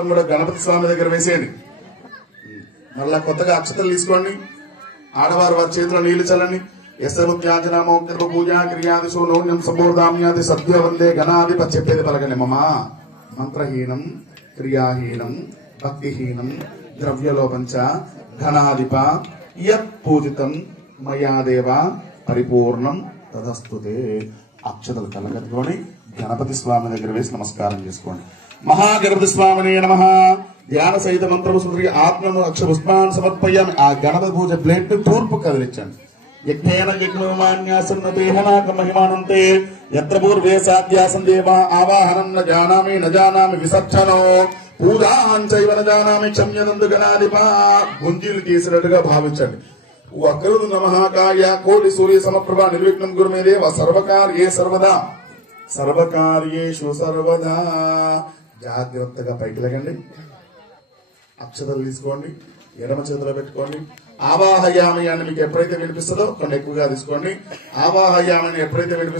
కూడా గణపతి స్వామి దగ్గర వేసేయండి. మళ్ళా కొత్తగా అక్షతలు తీసుకోండి. ఆడవారు వారి చేతిలో నీళ్లు చల్లండి. యశరుత్యాజనామో పూజా క్రియాదిశో నౌన్యం సంబోధామ్యాది సద్య వందే గణాధిప చెప్పేది పలకండి. మమా మంత్రహీనం క్రియాహీనం భక్తిహీనం ద్రవ్యలోపంచ ఘనాధిప యత్ పూజితం మయాదేవ పరిపూర్ణం తదస్తుతే. అక్షతలు కలగట్టుకొని గణపతి స్వామి దగ్గర వేసి నమస్కారం చేసుకోండి. మహాగణపతి స్వామినే నమః. ధ్యాన సహిత మంత్రము స్మృతి ఆత్మను అక్ష పుష్పాన్ని సమర్పయామి. ఆ గణపతి పూజ ప్లేట్ తూర్పు కదిలించండి. యజ్ఞేన యజ్ఞమాన్యాసం దేహనాక మహిమానంతే యత్ర పూర్వే సాధ్యాసం దేవా ఆవాహనం న జానామి విసర్జనో పూజాంచైవ న జానామి క్షమ్యనందు గణాధిప. గుంజీలు తీసినట్టుగా భావించండి. వక్రదు నమఃకాయ కోటి సూర్య సమప్రభ నిర్విఘ్నం గురుమే దేవ సర్వకార్యే సర్వదా సర్వకార్యేషు సర్వదా. జాగ్రత్తగా పైకి లెగండి. అక్షతలు తీసుకోండి. ఎడమ చేతిలో పెట్టుకోండి. ఆవాహయామి అని మీకు ఎప్పుడైతే వినిపిస్తుందో కొన్ని ఎక్కువగా తీసుకోండి. ఆవాహయామని ఎప్పుడైతే వినిపిస్తుందో